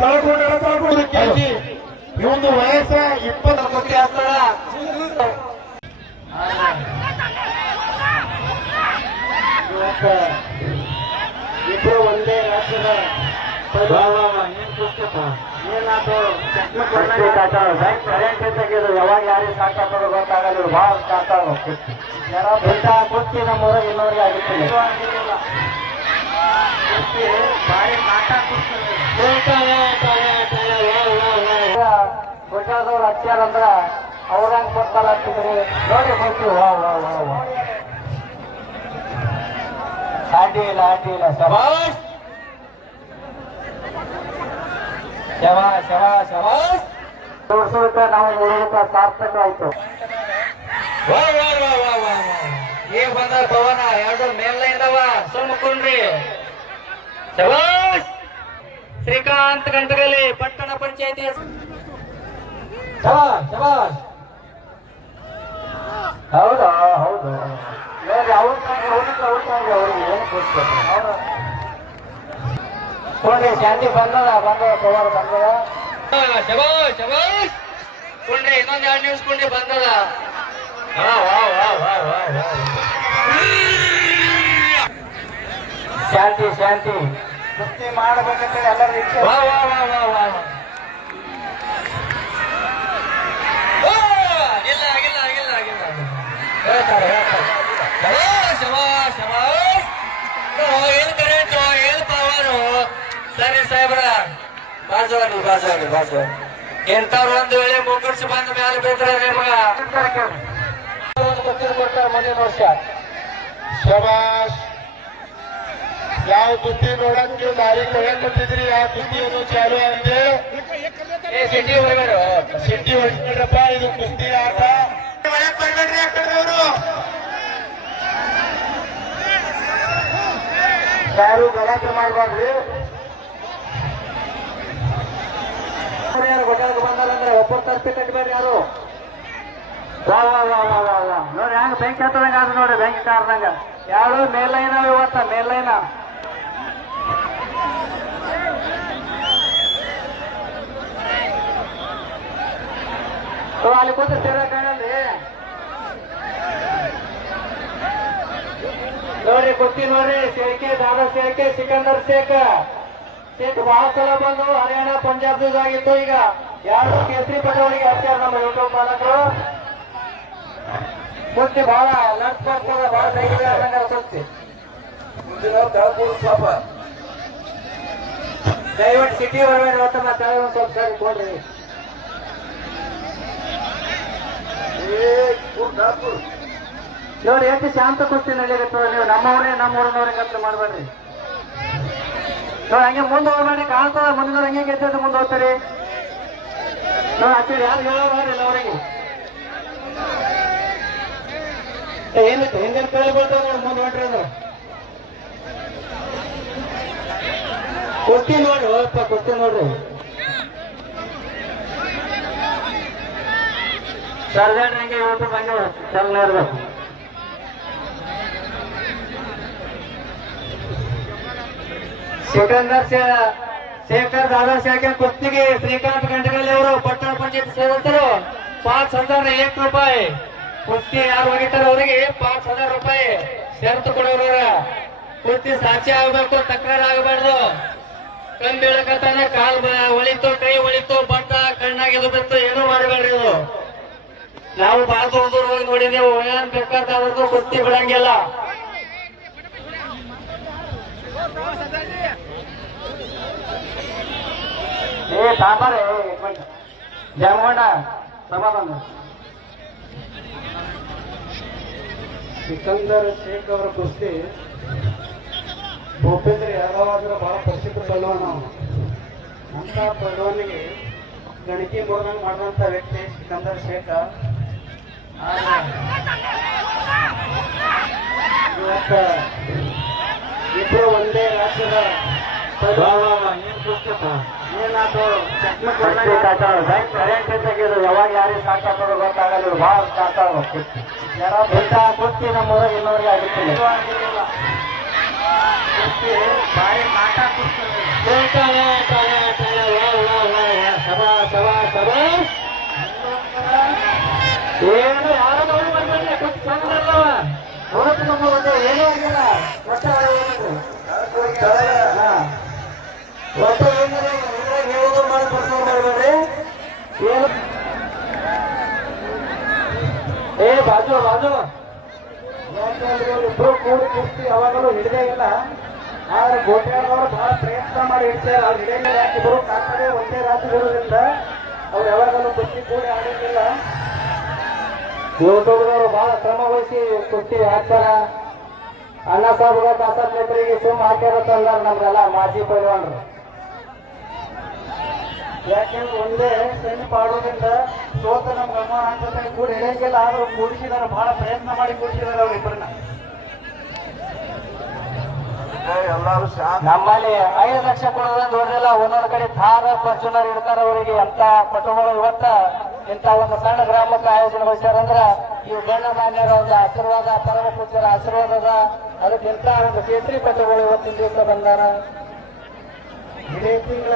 ತಳ್ಕೊಂಡು KG ಇವೊಂದು ವಯಸ್ಸ 20 ಕೋಟಿ ಆಗ್ತಾಳ. ಇಬ್ರು ಒಂದೇ ರಾಜ್ಯದ ಯಾವಾಗ ಯಾರಿಗೆ ಸಾಕಾಗೋದು ಗೊತ್ತಾಗಲ್ಲ. ಬಹಳ ಸಾಕಾಗ ಯಾರ ಬೆಟ್ಟ ಕುಸ್ತಿ ನಮ್ಮೂರ ಇನ್ನೋರಿಗೆ ಆಗುತ್ತಿಲ್ಲ. ಗುಜರಾದವ್ರು ಹಚ್ಚಾರ ಅಂದ್ರ ಅವ್ರಂಗ್ ಕೊಡ್ತಾರ ಆಗ್ತಿದ್ರಿ ನೋಡಿ ಹೋಗ್ತೀವಿ. ಅಡ್ಡಿ ಇಲ್ಲ ಅಡ್ಡಿ ಇಲ್ಲ. ಶಬಾಷ್ ಶಬಾಷ್ ಶಬಾಷ್ ಶಬಾಷ್. 200 ರೂಪಾಯಿ ನಾವು 3 ರೂಪಾಯಿ ಸಾರ್ಥಕ ಆಯ್ತು. ಈಗ ಬಂದ ಪವನ ಎರಡು ಮೇಲ್ನೈದವ ಸುಮ್ಮಕುಂಡ್ರಿ. ಶಬಾಷ್ ಶ್ರೀಕಾಂತ್ ಗಂಟಗಲಿ ಪಟ್ಟಣ ಪಂಚಾಯತಿ. ಶಬಾಷ್ ಶಬಾಷ್. ಹೌದಾ ಹೌದು ಅವ್ರಿಗೆ ಶಾಂತಿ ಬಂದದ ಪವರ್ ಬಂದದ. ಶಬಾಷ್ ಶಬಾಷ್ ಕೊಂಡ್ರಿ ಇನ್ನೊಂದು 2 ನಿಮಿಷ ಕೊಂಡ್ರಿ ಬಂದದ. ಶಾಂತಿ ಶಾಂತಿ ಕುಸ್ತಿ ಮಾಡಬೇಕಂತ ಎಲ್ಲರ ಇಚ್ಛೆ. ಇಲ್ಲ ಆಗಿಲ್ಲ ಆಗಿಲ್ಲ ಆಗಿಲ್ಲ ಹೇಳ್ತಾರೆ ಹೇಳ್ತಾರೆ. ಶಬಾಷ್ ಶಬಾಷ್. ಏನ್ ಕರೆಂಟು ಏನ್ ಪವರು. ಸರಿ ಸಾಹೇಬ್ರ ಬಾಜುವಾರಿ ಬಾಜುವಾರಿ ಬಾಜುವಾರಿ ಎಂತವ್ರು ಒಂದು ವೇಳೆ ಮುಗ್ಗಿಸಿ ಬಂದ ಮೇಲೆ ಬೇಕ್ರೆ ನಿಮಗ ಕೊಡ್ತಾರೆ ಮುಂದಿನ ವರ್ಷ. ಶಬಾಷ್. ಯಾವ ಕುಸ್ತಿ ನೋಡಕ್ಕೆ ದಾರಿ ಕೊಟ್ಟಿದ್ರಿ ಆ ಕುಸ್ತಿಯನ್ನು ಚಾಲು ಅಂದ್ರೆ ಸಿಟಿ ಹೊರಗಡ್ರಪ್ಪ. ಇದು ಕುಸ್ತಿ ಆಟ ಬರ್ಬೇಡ್ರಿ ಆ ಕಡೆದವರು. ಯಾರು ಗಲಾಟೆ ಮಾಡಬಾರ್ದು. ಯಾರು ಗೊತ್ತಾಗ ಬಂದಾರಂದ್ರೆ ಒಬ್ಬರು ತರ್ಪಿ ಕಟ್ಬೇಡ್ರಿ ಯಾರು. ನೋಡಿ ಹೆಂಗ ಬೆಂಕಿ ಹತ್ತದಂಗ ಅದು ನೋಡ್ರಿ ಬೆಂಕಿ ಕಾರ್ದಂಗ. ಯಾರು ಮೇಲೈನ ಇವತ್ತ ಮೇಲೈನ. ಅಲ್ಲಿ ಕೂತು ಸೇರಕ್ಕಾಗಲ್ರಿ. ನೋಡ್ರಿ ಕುಸ್ತಿ ನೋಡ್ರಿ. ಶೇಖೆ ದಾದಾ ಶೇಖೆ ಸಿಕಂದರ್ ಶೇಖ್ ಬಹಳ ಸಲ ಬಂದು ಹರಿಯಾಣ ಪಂಜಾಬ್ದಾಗಿತ್ತು. ಈಗ ಯಾರು ಕೇಸರಿ ಪಟವಳಿಗೆ ಹಚ್ಚಾರ ನಮ್ಮ ಯೂಟ್ಯೂಬ್ ಮಾಲಕರು. ಕುಸ್ತಿ ಬಹಳ ನಡ್ಸ್ಕೊಳ್ತದ ಬಹಳ ದೈಹಿಕ ಕುಸ್ತಿ. ದಯವಿಟ್ಟು ಸಿಟಿ ಹೊರಗಡೆ ಹೊತ್ತ ತೆಳಗ ಒಂದು ಸ್ವಲ್ಪ ಸರಿ ಕೊಡ್ರಿ. ನೋಡಿ ಎಷ್ಟು ಶಾಂತ ಕುಸ್ತಿ ನಡೀಲಿಕ್ಕೆ. ನೀವು ನಮ್ಮೂರಿನವ್ರಿಗೆ ಹತ್ರ ಮಾಡಬೇಡ್ರಿ. ನೋಡಿ ಹಂಗೆ ಮುಂದೆ ಹೋಗ್ಬೇಡಿ. ಕಾಣ್ತದ ಮುಂದಿನವ್ರು ಹಂಗೆ ಗೆದ್ದು ಮುಂದೆ ಹೋಗ್ತಾರೆ. ನೋಡಿ ಆಕ್ಚುಲಿ ಯಾರು ಹೇಳೋಲ್ಲ ಅವರಿಗೆ ಏನಿತ್ತು ಹಿಂದಿನ ಕೇಳಿ ಬರ್ತದೆ ನೋಡಿ ಮುಂದೆ ಹೊಂಟ್ರಿ ಅಂದ್ರೆ ಕುಸ್ತಿ ನೋಡ್ರಿ. ಹೋಗಪ್ಪ ಕುಸ್ತಿ ನೋಡ್ರಿ. ಸರ್ದಾಡ್ ಹಂಗೆ ಯೂಟ್ಯೂಬ್ ಹಂಗೆ ಚಲನೆ ಇರ್ಬೇಕು. ಸಿಕಂದರ್ ಶೇಖರ್ ದಾದಾ ಶೇಖರ್ ಕುಸ್ತಿಗೆ ಶ್ರೀಕಾಂತ್ ಗಂಟಗಲಿ ಅವರು ಪಟ್ಟಣ ಪಂಚಾಯತ್ ಸದಸ್ಯರು 5001 ರೂಪಾಯಿ. ಕುಸ್ತಿ ಯಾರು ಹೋಗಿರ್ತಾರ ಅವರಿಗೆ 5000 ರೂಪಾಯಿ ಷರತ್ತು ಕೊಡೋರ. ಕುಸ್ತಿ ಸಾಕ್ಷಿ ಆಗ್ಬೇಕು, ತಕರಾರು ಆಗಬಾರ್ದು. ಕಣ್ ಬೀಳಕತ್ತಾನೆ ಕಾಲ್ ಒಳಿತು ಕೈ ಒಳಿತು ಬಟ್ಟ ಕಣ್ಣಾಗಿದು ಬಿತ್ತು ಏನೂ ಮಾಡಬೇಡ್ರಿ. ಇದು ನಾವು ಬಾಳ ದೂರ ಹೋಗಿ ನೋಡಿದೆವು. ಏನ್ ಬೇಕಾದ್ರೂ ಕುಸ್ತಿ ಬಿಡಂಗಿಲ್ಲ. ಸಾಂಬಾರೆ ಜಾಮಗೊಂಡ ಸಮಾಧಾನ. ಸಿಕಂದರ್ ಶೇಖ್ ಅವರ ಕುಸ್ತಿ ಭೂಪೇಂದ್ರ ಯಾದವ್ ಬಹಳ ಪ್ರಸಿದ್ಧ ಪಲ್ವಾನ. ಅಂತ ಪಲ್ವಾನಿಗೆ ಗಣಕಿ ಮುರುಗನ್ ಮಾಡಿದಂತ ವ್ಯಕ್ತಿ ಸಿಕಂದರ್ ಶೇಖ್. ಇಬ್ರು ಒಂದೇ ರಾಜ್ಯದ ಯಾವಾಗ ಯಾರಿಗೆ ಸಾಕಾಗೋದು ಗೊತ್ತಾಗಲ್ಲ. ಬಹಳ ಸಾಕಾಗ ಯಾರ ಬೆಟ್ಟ ಕುಸ್ತಿ ನಮ್ಮೂರ ಇನ್ನೋರಿಗೆ ಆಗುತ್ತಿಲ್ಲ. ಭಾರಿ ನಾಟ ಕುಸ್ತಿ ಒಂದು ಏನೂ ಆಗಿಲ್ಲ ಒಟ್ಟು ಒಟ್ಟು ಏನಿದೆ ಹೇಳೋದು ಮಾಡಿ ಪ್ರಸಾರ ಮಾಡಬೇಡ್ರಿ ಏನು ಏ ಬಾಜು ಬಾಜು ಇಬ್ರು ಕೂಡಿ ಕುಸ್ತಿ ಯಾವಾಗಲೂ ಹಿಡಿದೇ ಇಲ್ಲ ಆದ್ರೆ ಗೋಟ್ಯಾಳದವರು ಬಹಳ ಪ್ರಯತ್ನ ಮಾಡಿ ಹಿಡ್ತಾರೆ ಅವ್ರು ಹಿಡಿಯಂಗಿಲ್ಲ ಯಾಕಿಬ್ರು ಕಾಕಡೆ ಒಂದೇ ರಾತ್ರಿ ಇರೋದ್ರಿಂದ ಅವ್ರು ಯಾವಾಗಲೂ ಕುಸ್ತಿ ಕೂಡಿ ಆಡೋದಿಲ್ಲ ಯೂಟ್ಯೂಬ್ದವರು ಬಹಳ ಶ್ರಮ ವಹಿಸಿ ಕುಸ್ತಿ ಹಾಕ್ತಾರ ಅಣ್ಣ ಸಾಬ್ಗ ದಾಸರ್ ನೇತ್ರಿಗೆ ಸುಮ್ ಹಾಕ್ಯಾರತ್ತ ಅಂದಾರ ನಮ್ಗೆಲ್ಲ ಮಾಜಿ ಪೈಲ್ವಾನ್ರು ಯಾಕೆಂದ್ರೆ ಒಂದೇ ಸೈನ್ಯ ಆಡೋದ್ರಿಂದ ಸೋತ ನಮ್ಗೆ ಅಮ್ಮ ಹಾಕತ್ತೆ ಕೂಡ ಹಿಡಿಯಂಗಿಲ್ಲ ಆದ್ರೂ ಕೂಡಿಸಿದಾರೆ ಬಹಳ ಪ್ರಯತ್ನ ಮಾಡಿ ಕೂಡಿಸಿದಾರೆ ಅವ್ರಿಬ್ಬರನ್ನ ಎಲ್ಲಾರು ನಮ್ಮಲ್ಲಿ 5 ಲಕ್ಷ ಕೊಡೋದಂತ ನೋಡಿಲ್ಲ ಒಂದೊಂದು ಕಡೆ ಥಾರ ಫಾರ್ಚುನರ್ ಇಡ್ತಾರ ಅವರಿಗೆ ಅಂತ ಪಟುಗಳು ಇವತ್ತ ಇಂಥ ಒಂದು ಸಣ್ಣ ಗ್ರಾಮಕ್ಕೆ ಆಯೋಜನೆಗೊಳಿಸ್ಯಾರಂದ್ರ ಇವು ಗಣ್ಯ ಮಾನ್ಯರ ಒಂದು ಆಶೀರ್ವಾದ ಪರಮ ಪೂಜ್ಯರ ಆಶೀರ್ವಾದದ ಅದಕ್ಕಿಂತ ಒಂದು ಕೇಸರಿ ಪಟುಗಳು ಇವತ್ತಿನ ದಿವಸ ಬಂದಾರ ಇದೇ ತಿಂಗಳ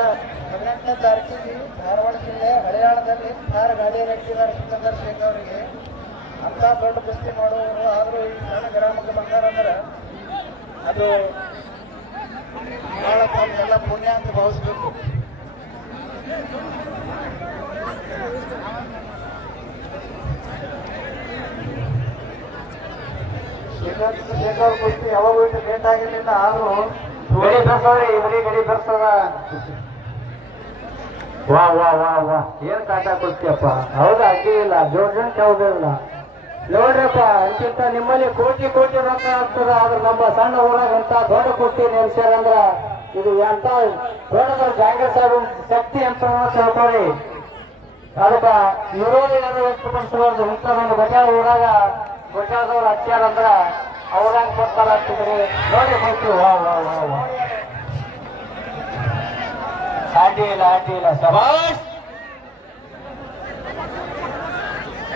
18ನೇ ತಾರೀಕಿಗೆ ಧಾರವಾಡ ಜಿಲ್ಲೆ ಹಳೆಯಾಳದಲ್ಲಿ ಥಾರ್ ಗಾಡಿ ನಡೆಸಿದ್ದಾರೆ ಸಿಕಂದರ್ ಶೇಖ್ ಅವರಿಗೆ ಅಂತ ದೊಡ್ಡ ಕುಸ್ತಿ ಮಾಡುವವರು ಆದರೂ ಈ ಸಣ್ಣ ಗ್ರಾಮಕ್ಕೆ ಬಂದಾರಂದ್ರೆ ಅದು ಬಹಳ ಎಲ್ಲ ಪುಣ್ಯ ಅಂತ ಭಾವಿಸ್ಬೇಕು ಶೇಖರ್ ಕುಸ್ತಿ ಯಾವಾಗೂ ಇಟ್ಟು ಲೇಟ್ ಆಗಿರಲಿಲ್ಲ ಆದ್ರೂ ಗಡಿ ಬೆರ್ಸವ್ರಿ ಇವರಿಗೆ ಗಡಿ ಬೆರ್ಸದ ವಾ ವಾ ವಾ ವಾ ಏನ್ ಕಾಟ ಕೊಡ್ತೀಯಪ್ಪ ಹೌದಾ ಅಡ್ಡಿ ಇಲ್ಲ ಜೋರ್ಜನ್ ಯಾವುದಿಲ್ಲ ನೋಡ್ರಪ್ಪ ಅಂತಿಂತ ನಿಮ್ಮಲ್ಲಿ ಕೋಟಿ ಕೋಟಿ ರೊಕ್ಕ ಆಗ್ತದ ಆದ್ರೆ ನಮ್ಮ ಸಣ್ಣ ಊರಾಗ ಅಂತ ದೊಡ್ಡ ಕುಸ್ತಿ ನೆಲೆಸ್ಯಾರಂದ್ರ ಇದು ಎಂತ ದೊಡ್ಡದ ಜಾಂಗೀರ್ ಸಾಹೇಬ್ ಶಕ್ತಿ ಅಂತ ತಿಳ್ಕೊಳ್ಳಿ ಅದಕ್ಕ ವಿರೋಧ ಯಾರು ವ್ಯಕ್ತಪಡಿಸಬಾರ್ದು ಇಂಥದೊಂದು ಗೊತ್ತಾಳ ಊರಾಗ ಗೊತ್ತಾದವ್ರು ಹಚ್ಚಾರಂದ್ರ ಅವ್ರಾಗ ಕೊಡ್ತಾರ ಅಂತಿದ್ರಿ ನೋಡಿ ಕೊಡ್ತೀವಿ ವಾ ವಾ ವಾ ವಾ ಅಡ್ಡಿ ಇಲ್ಲ ಶಬಾಷ್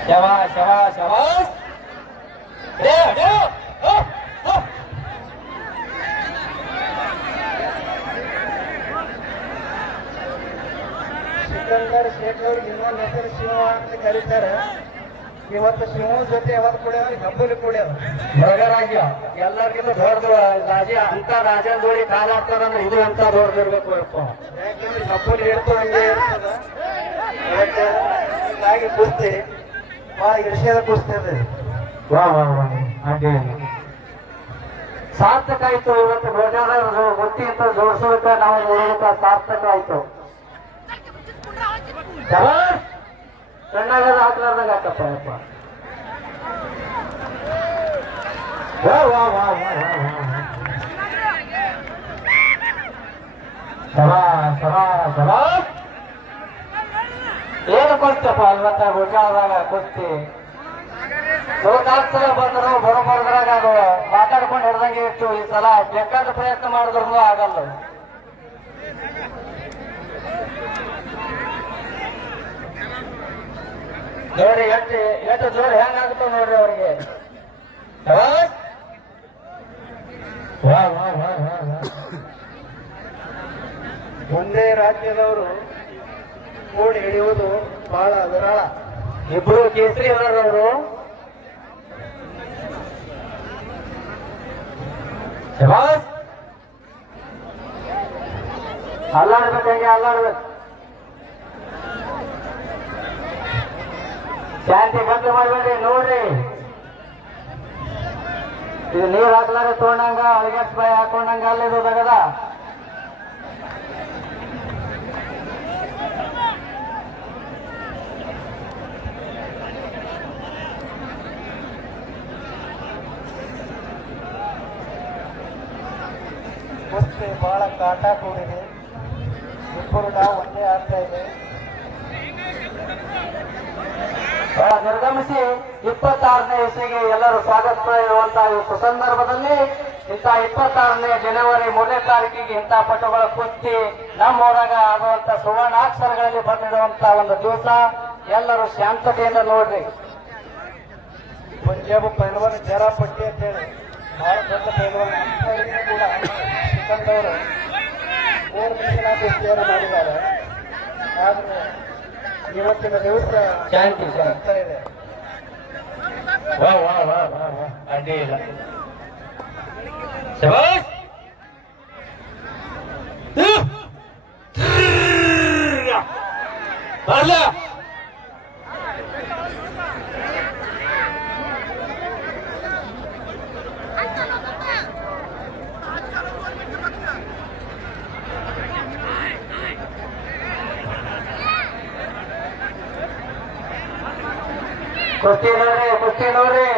ಶಬಾಷ್ ಶಬಾಷ್ ಶಬಾಷ್ ಸಿಕಂದರ್ ಶೇಖ್ ಅವ್ರಿಗೆ ಇನ್ನೊಂದು ಹೆಸರು ಶಿವ ಅಂತ ಕರೀತಾರೆ ಇವತ್ತು ಶಿವನ ಜೊತೆ ಯಾವತ್ತು ಕುಡಿಯೋರು ಹಬ್ಬಲಿ ಕುಡಿಯೋದು ಮೃಗರಾಜ್ಯ ಎಲ್ಲರಿಗಿಂತ ದೊಡ್ಡದು ರಾಜ ಅಂತ ರಾಜನ ಜೋಡಿ ಕಾಲಾಡ್ತಾರಂದ್ರೆ ಇದು ಅಂತ ದೊಡ್ಡದಿರ್ಬೇಕು ಯಪ್ಪ ಯಾಕಂದ್ರೆ ಹಬ್ಬಲಿ ಹೇಳ್ತು ಹಂಗೆ ಇರ್ತದ ಹೀಗಾಗಿ ಕುಸ್ತಿ ಭಾಳ ವಿಷಯದ ಕುಸ್ತಿ ಅದ ವಾ ವಾ ವಾ ಅಡ್ಡಿ ಸಾರ್ಥಕ ಆಯ್ತು ಇವತ್ತು ಗೋಜಾದ ಗೊತ್ತಿ ಅಂತ ಜೋಡಿಸೋದಕ್ಕೆ ನಾವು ನೋಡೋದಕ್ಕೆ ಸಾರ್ಥಕ ಆಯ್ತು ಕಣ್ಣಾಗದ ಹಾಕ್ಲಾರ್ದಾಗ ಹಾಕಪ್ಪ ಯಪ್ಪ ವಾ ವಾ ವಾ ವಾ ವಾ ಏನು ಕೊಡ್ತಪ್ಪ ಇವತ್ತ ಗೋಜಾದಾಗ ಕುಸ್ತಿ ಸಲ ಬಂದ್ರು ಬರೋಬರದ್ರಾಗ ಅದು ಮಾತಾಡ್ಕೊಂಡು ಹಿಡ್ದಂಗೆ ಇತ್ತು ಈ ಸಲ ಬೇಕಾದ ಪ್ರಯತ್ನ ಮಾಡಿದ್ರು ಆಗಲ್ಲ ನೋಡ್ರಿ ಎಷ್ಟು ಜೋರು ಹೆಂಗಾಗುತ್ತೋ ನೋಡ್ರಿ ಅವ್ರಿಗೆ ಒಂದೇ ರಾಜ್ಯದವರು ಕೂಡಿ ಹಿಡಿಯುವುದು ಬಹಳ ವಿರಳ ಇಬ್ರು ಕೇಸರಿ ಅವರು ಅಲ್ಲಾಡ್ಬೇಕು ಹಂಗೆ ಅಲ್ಲಾಡ್ಬೇಕು ಶಾಂತಿ ಗಂಟೆ ಮಾಡಬೇಡ್ರಿ ನೋಡ್ರಿ ಇದು ನೀರ್ ಹಾಕ್ಲಾರೆ ತೊಗೊಂಡಂಗ ಅಳಗ್ಯಾಸ್ ಬಾಯಿ ಹಾಕೊಂಡಂಗ ಅಲ್ಲ ಇದು ತಗದ ಕುಸ್ತಿ ಬಹಳ ಕಾಟ ಕೂಡಿದೆ ಇಬ್ಬರು ನಾವು ಒಂದೇ ಆಗ್ತಾ ಇದೆ ನಿರ್ಗಮಿಸಿ 26ನೇ ಇಸವಿಗೆ ಎಲ್ಲರೂ ಸ್ವಾಗತ ಇರುವಂತಹ ಈ ಸುಸಂದರ್ಭದಲ್ಲಿ ಇಂಥ 26ನೇ ಜನವರಿ 3ನೇ ತಾರೀಕಿಗೆ ಇಂಥ ಪಟುಗಳ ಕುಸ್ತಿ ನಮ್ಮ ಊರಾಗ ಆಗುವಂತ ಸುವರ್ಣಾಕ್ಷರಗಳಲ್ಲಿ ಬರೆದಿಡುವಂತ ಒಂದು ದಿವಸ ಎಲ್ಲರೂ ಶಾಂತತೆಯಿಂದ ನೋಡ್ರಿ ಪಂಜಾಬ್ ಪೈಲ್ವಾನ್ ಜರಾ ಪಟ್ಟಿ ಅಂತೇಳಿ ಬಹಳ ದೊಡ್ಡ ಪೈಲ್ವಾನ್ ಅಂತವರಿಗೆ ಕೂಡ ಸಿಕಂದವರು 3 ದಿನ ಕುಸ್ತಿಯನ್ನು ಮಾಡಿದ್ದಾರೆ ಆದ್ರೆ ಇವತ್ತಿನ ದಿವಸ ಶಾಂತಿ ಆಗ್ತಾ ಇದೆ ಅಡ್ಡಿ ಇಲ್ಲ ಶಬಾಷ್ ಬರ್ಲ ಕುಸ್ತಿ ನೋಡ್ರಿ ಕುಸ್ತಿ ನೋಡ್ರಿ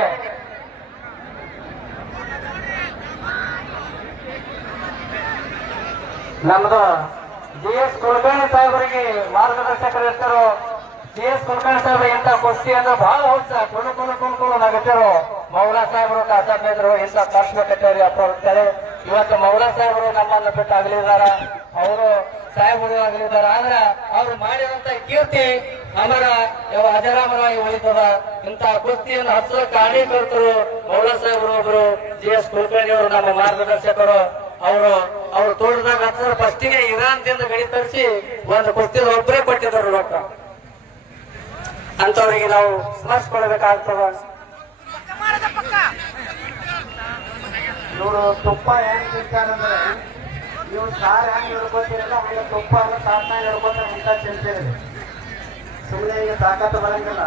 ನಮ್ದು GS ಕುಲಕರ್ಣಿ ಸಾಹೇಬರಿಗೆ ಮಾರ್ಗದರ್ಶಕರು ಇರ್ತಾರೋ. GS ಕುಲಕರ್ಣಿ ಸಾಹೇಬ್ರು ಇಂಥ ಕುಸ್ತಿ ಅಂದ್ರೆ ಬಹಳ ಔತ್ಸಾಹ ಕುಣು ನಗಟ್ಟಾರು. ಮೌಲಾ ಸಾಹೇಬರು ಕಾಸಬ್ರು ಇಂಥ ಖರ್ಚು ಕಟ್ಟಾರಿ ಅಪ್ಪ ಅಂತೇಳಿ ಇವತ್ತು ಮೌಲಾ ಸಾಹೇಬರು ನಮ್ಮನ್ನು ಬಿಟ್ಟು ಆಗಲಿದಾರ. ಅವರು ಸಾಹೇಬರು ಆಗಲಿದಾರ. ಆದ್ರೆ ಅವ್ರು ಮಾಡಿದಂತ ಕೀರ್ತಿ ಅಮರ ಅಜರಾಮರವಾಗಿ ಉಳಿತದ. ಇಂಥ ಕುಸ್ತಿಯನ್ನು ಹಚ್ಚಲು ಕಾರಣೀಕರ್ತರು ಮೌಲಾ ಸಾಹೇಬರು ಒಬ್ರು. GS ಕುಲಕರ್ಣಿ ಅವರು ನಮ್ಮ ಮಾರ್ಗದರ್ಶಕರು. ಅವರು ತೋಟದಾಗ ಹತ್ತಿರ ಫಸ್ಟಿಗೆ ಇರಾನ್ದಿಂದ ಗಡಿ ತರಿಸಿ ಒಂದು ಕುಸ್ತಿ ಒಬ್ಬರೇ ಕೊಟ್ಟಿದ್ರು ರೊಕ್ಕ. ಅಂತವರಿಗೆ ನಾವು ಸ್ಮರಿಸ್ಕೊಳ್ಬೇಕಾಗ್ತದ. ಇವರು ತುಪ್ಪ ಹೆಂಗ್ ತಿಂತಾರಂದ್ರೆ ಇವ್ರು ಸಾರು ಹೆಂಗ್ ಹಿಡ್ಕೊತಿರಲ್ಲ ಹಂಗ ತುಪ್ಪ ಎಲ್ಲ ತಾಟ್ನಾಗ ಹಿಡ್ಕೊತ ಅಂತ ತಿಂತೀರಿ. ಸುಮ್ಮನೆ ಈಗ ತಾಕತ್ತು ಬರಂಗಿಲ್ಲ.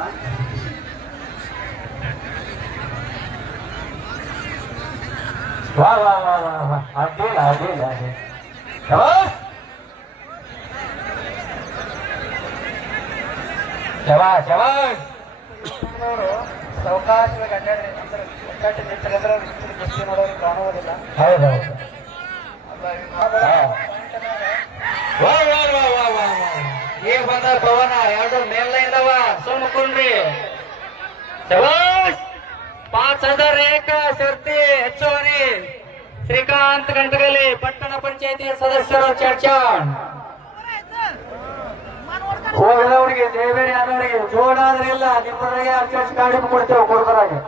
ವಾ ವಾ ವಾ ವಾ ವಾ ಅಡ್ಡಿಲ್ಲ ಅಡ್ಡಿಲ್ಲ ಅಡ್ಡಿಲ್ಲ. ಶಬಾಷ್ ಶಬಾಷ್. ಅವರು ಸಾವಕಾಶವಾಗಿ ಅಡ್ಡಾಡಿ ಅಂದ್ರೆ ಒಗ್ಗಟ್ಟು ನಿಂತಂದ್ರೆ ಕುಸ್ತಿ ನೋಡೋರು ಕಾಣುವುದಿಲ್ಲ. ಹೌದೌದು. ವಾ ಈಗ ಬಂದ ಪವನ ಎರಡು ಮೇಲ್ನೈದವ ಸುಮ್ಮಕೊಂಡ್ರಿ. ಶಬಾಷ್ 5000 ಏಕ ಸರ್ತಿ ಹೆಚ್ಚುವರಿ ಶ್ರೀಕಾಂತ್ ಗಂಟಗಲಿ ಪಟ್ಟಣ ಪಂಚಾಯತಿ ಸದಸ್ಯರು ಚರ್ಚಾ ಹೋಗದವರಿಗೆ ದೇವೇರಿ ಆದವರಿಗೆ ಜೋಡಾದ್ರಿಲ್ಲ ನಿಮ್ಮವರಿಗೆ ಅರ್ಚರ್ಚ್ ಕಾಡಿ ಕೊಡ್ತೇವೆ ಕೊಡ್ಬರಾಗೆ.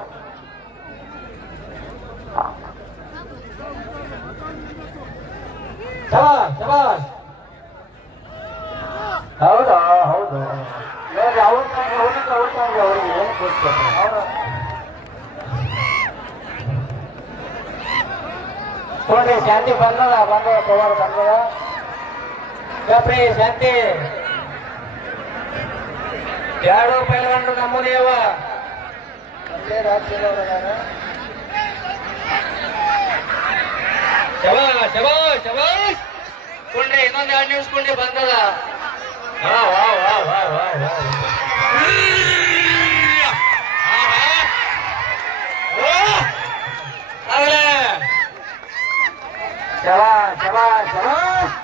ಶಬಾಷ್ ಶಬಾಷ್. ಹೌದಾ ಹೌದು ಅವ್ರಿಗೆ ಏನು ಕೊಡ್ತಾರೆ ಅವರು ನೋಡ್ರಿ. ಶಾಂತಿ ಬಂದದ ಪವರ್ ಬಂದದ. ಗಪ್ರಿ ಶಾಂತಿ ಎರಡು ಪೈಲ್ವಾನ್ರು ನಮ್ಮನೇವ ಒಂದೇ ರಾಜ್ಯದವರಾಗ ಶಬಾಷ್ ಶಬಾಷ್ ಶಬಾಷ್. ಕೊಂಡ್ರಿ ಇನ್ನೊಂದು 2 ನಿಮಿಷ ಕೊಂಡ್ರಿ ಬಂದದ. ವಾ ವಾ ವಾ ವಾ ವಾ ವಾ. ಆಗಲೇ ಶಬಾಷ್ ಶಬಾಷ್ ಶಬಾಷ್.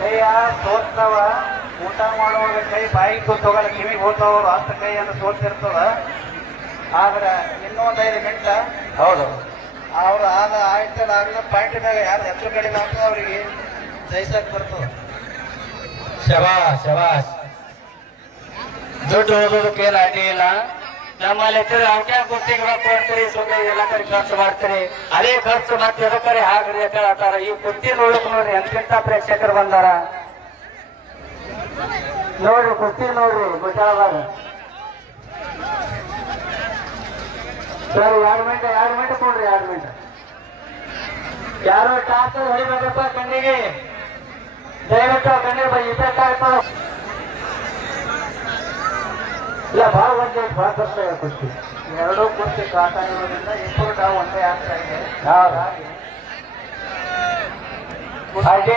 ಕೈಯ ಸೋತ್ನವ ಊಟ ಮಾಡುವಾಗ ಕೈ ಬಾಯಿಗೆ ಕೂತೋಗಲ್ಲ ಕಿವಿಗೆ ಹೋಗ್ತಾವ್ರು ಅಷ್ಟ ಕೈ ಅಂತ ಸೋತಿರ್ತದ. ಆದ್ರೆ ಇನ್ನೊಂದು 5 ಮಿನಿಟ್ ಹೌದು ಅವ್ರು ಆಯ್ತಲ್ಲ ಆಗಲ್ಲ ಪಾಯಿಂಟ್ ಮ್ಯಾಗ ಯಾರು ಹೆಚ್ಚು ಕಡಿಮೆ ಆಗ್ತದೆ ಅವ್ರಿಗೆ ಜಯಿಸಕ್ ಬರ್ತದ. ಶಬಾಷ್ ಶಬಾಷ್. ದುಡ್ಡು ಓದೋದಕ್ಕೆ ಏನು ಅಡ್ಡಿ ಇಲ್ಲ. ನಮ್ಮಲ್ಲಿ ಅವ್ಕೆ ಕುರ್ತಿಗೆ ರೊಕ್ಕ ಕೊಡ್ತೀರಿ ಸುಮ್ಮನೆ ಎಲ್ಲ ಕಡೆ ಖರ್ಚು ಮಾಡ್ತೀರಿ. ಅದೇ ಖರ್ಚು ಮತ್ತೆ ಎದಕ್ಕರೆ ಹಾಗ್ರಿ ಹೇಳ್ತಾರ. ಈ ಕುಸ್ತಿ ನೋಡಕ್ ನೋಡ್ರಿ ಎಂತೆಂತ ಪ್ರೇಕ್ಷಕರು ಬಂದಾರ ನೋಡ್ರಿ. ಕುಸ್ತಿ ನೋಡ್ರಿ ಗುಜರಾದಾಗ. ಸರ್ 2 ಮಿನಿಟ್ ಕೊಡ್ರಿ 2 ಮಿನಿಟ್. ಯಾರು ಟಾರ್ಚರ್ ಹೊಡಿಬೇಕಪ್ಪ ಕಣ್ಣಿಗೆ. ದಯವಿಟ್ಟು ಕಣ್ಣಿಗೆ ಇಪ್ಪತ್ತಾಗ್ತಾವ ಇಲ್ಲ ಭಾಳ ಒಂದೇ ಭಾಳ ಕಷ್ಟ ಕುಸ್ತಿ. ಎರಡೂ ಕುರ್ತಿ ಕಾಟ ಇರೋದ್ರಿಂದ ಇಬ್ಬರು ಡಾವ್ ಒಂದೇ ಆಗ್ತಾ ಇದೆ. ಹಾಗಾಗಿ ಅಡ್ಡಿ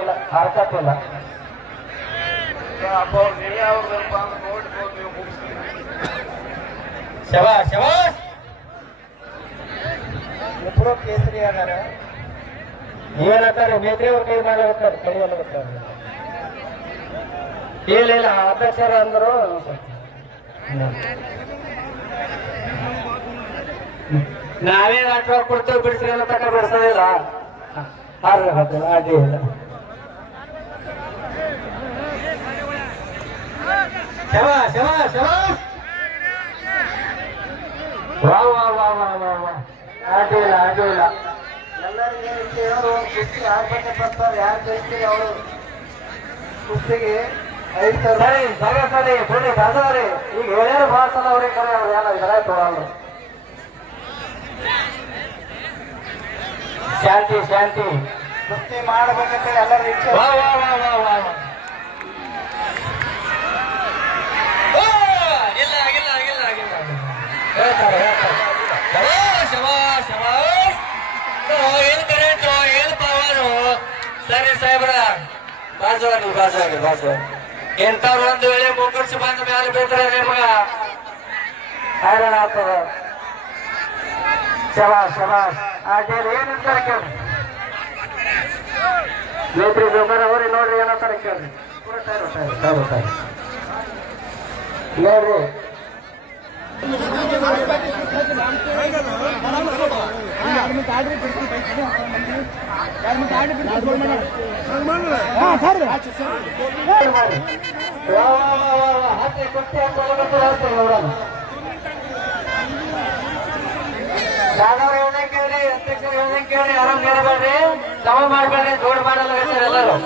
ಇಲ್ಲ ಹರ್ಕತ್ ಇಲ್ಲ. ಅಪ್ಪ ಅವ್ರು ನೀವೇ ಅವ್ರದಪ್ಪ ಅಂತ ನೋಡ್ಬೋದು ನೀವು ಮುಗಿಸ್ತೀವಿ. ಶಬಾಷ್ ಶಬಾಷ್. ಇಬ್ಬರು ಕೇಸರಿ ಆಗಾರ. ಏನಂತಾರೆ ಮೇತ್ರಿ ಅವ್ರ ಕೈ ಮಾಡಬೇಕಾರೆ ಕಡಿಯಲ್ಲ. ಇಲ್ಲ ಅಧ್ಯಕ್ಷರ ಅಂದರು ನಾವೇ ನಾಟಕ ಕೊಡ್ತೇವೆ ಬಿಡಿಸ್ರಿ ಅನ್ನೋ ತಕ್ಕ ಬಿಡಿಸೋದಿಲ್ಲ. ಅಡ್ಡಿ ಇಲ್ಲ. ಶಬಾಷ್ ಶಬಾಷ್ ಶಬಾಷ್. ವಾ ವಾ ವಾ ವಾ ವಾ ವಾ ಅಡ್ಡಿಲ್ಲ ಅಡ್ಡಿಲ್ಲ. ಎಲ್ಲರಿಗೆ ಹೇಳೋದು ಒಂದು ಕುಸ್ತಿ ಆಗ್ಬೇಕಪ್ಪ ಅಂತಾರೆ. ಯಾರು ಜಯಿಸ್ತೀರಿ ಅವರು ಕುಸ್ತಿಗೆ 5,000 ಸರಿ ಸರಿ ಸರಿ ಬಿಡಿ ಬರ್ದವ್ರಿ. ಈಗ ಹೇಳ್ಯಾರ ಭಾಳ ಸಲ ಅವ್ರಿಗೆ ಕರೆ ಅವ್ರು ಏನೋ ಇದರ ತಗೊಳ್ಳು. ಶಾಂತಿ ಶಾಂತಿ. ಕುಸ್ತಿ ಮಾಡಬೇಕಂತ ಎಲ್ಲರ ಇಚ್ಛೆ. ವಾ ವಾ ವಾ ವಾ ವಾ ಓ, ಇಲ್ಲ ಇಲ್ಲ ಇಲ್ಲ ಇಲ್ಲ ಹೇಳ್ತಾರೆ ಹೇಳ್ತಾರೆ. ಶಬಾಷ್ ಶಬಾಷ್. ಏನ್ ಕರೆಂಟು ಏನ್ ಪವರು. ಸರಿ ಸಾಹೇಬ್ರ ಬಾಜುವಾರಿ ಬಾಜುವಾರಿ ಬಾಜುವಾರಿ. ಎಂತವ್ರು ಒಂದು ವೇಳೆ ಮುಂಗುರ್ಸಿ ಬಂದ ಮೇಲೆ ಬಿದ್ರೆ ನಿಮಗ ಹೈರಾಣ ಆಗ್ತದ. ಶಬಾಷ್ ಶಬಾಷ್. ಅಡ್ಡಿಲ್ಲ ಏನಂತಾರೆ ಕೇಳ್ರಿ. ನೇತ್ರಿ ಜೋಕರ್ ಅವ್ರಿ ನೋಡ್ರಿ ಏನಂತಾರೆ ಕೇಳ್ರಿ. ನೋಡ್ರಿ ಹತ್ತಿ ಕುಸ್ತಿ ನೋಡೋಣ. ಯಾವ್ದವ್ರು ಹೇಳ್ದಂಗೆ ಕೇಳ್ರಿ, ಅಧ್ಯಕ್ಷರು ಹೇಳ್ದಂಗೆ ಕೇಳ್ರಿ, ಆರಾಮ್ ಕೇಳಬೇಡ್ರಿ, ಜಮ ಮಾಡ್ಬೇಡ್ರಿ, ಜೋಡ್ ಮಾಡಲ್ಲ ಎಲ್ಲರೂ.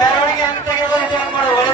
ಮೆರವಣಿಗೆ ಅಂತ ತೆಗೆದು ಇದು ಹೆಂಗ್ ಮಾಡೋದು ಒಳ್ಳೆ